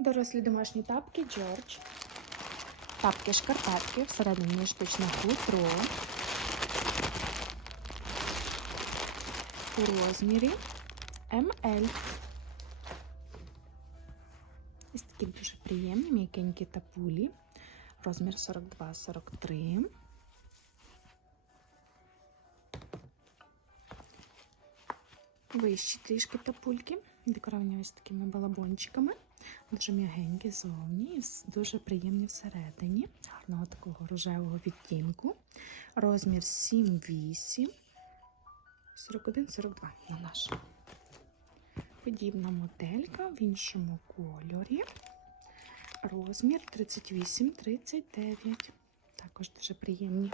Дорослі домашні тапки Джордж. Тапки шкарпетки, всередині штучне хутро. У розмірі МЛ. Ось такі дуже приємні, м'якенькі тапулі. Розмір 42-43. Вищі трішки тапульки, декоровані ось такими балабончиками. Дуже м'ягенькі зовні, дуже приємні всередині. Гарного такого рожевого відтінку. Розмір 7-8, 41-42 на наш. Подібна моделька в іншому кольорі. Розмір 38-39. Також дуже приємні.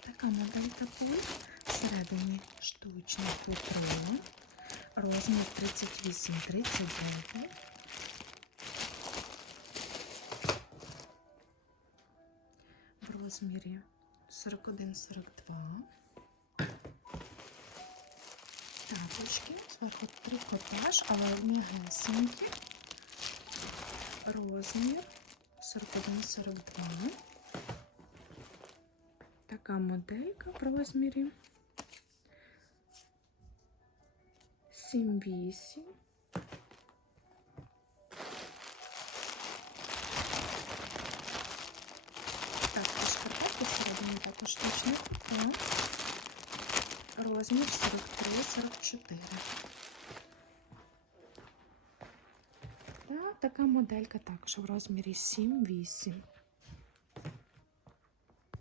Така моделька пуль. Всередині штучне хутро. Розмір 38-39. В розмірі 41-42. Тапочки, зверху трикотаж, але м'ягесенькі. Розмір 41-42. Така моделька в розмірі 7-8. Так, і шкарпетки всередині також точно. Розмір 43-44. Та така моделька також в розмірі 7-8.